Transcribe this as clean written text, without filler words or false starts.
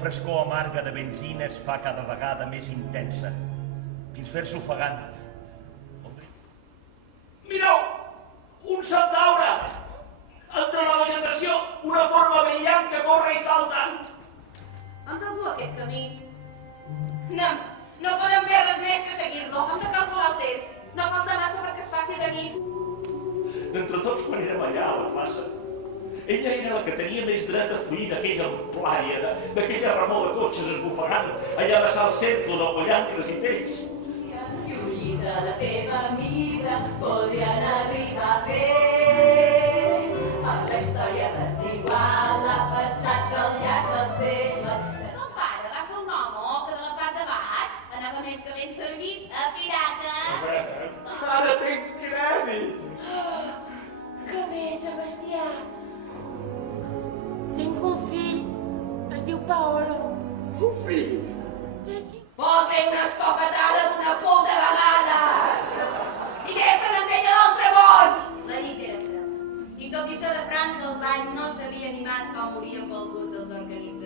frescor amarga de benzina es fa cada vegada més intensa, fins fer-se ofegant. Mireu! Un centaure! Entre la vegetació, una forma brillant que corre i salta. On te'l du aquest camí? No podem fer res més que seguir-lo. Hem de calcular el temps. No falta massa perquè es faci de nit. D'entre tots, quan érem allà a la plaça, ella era la que tenia més dret a fugir d'aquella amplària, d'aquella remor de cotxes esbufegant, allà de salt cercle de pollancres i tells. I un llibre de la teva mida podrien arribar a fer amb la història desigual ha passat al llarg dels segles. El pare va ser un home que de la part de baix anava més que ben servit a pirata. Ara tinc crèdit! Que bé, Sebastià! Tinc un fill, es diu Paolo. Un fill! Fot-li una escopetada d'una puta vegada! I deixa'n amb ella a l'altre món! La nit era freda. I tot i ser de franc, el ball no s'havia animat com haurien volgut els organitzadors.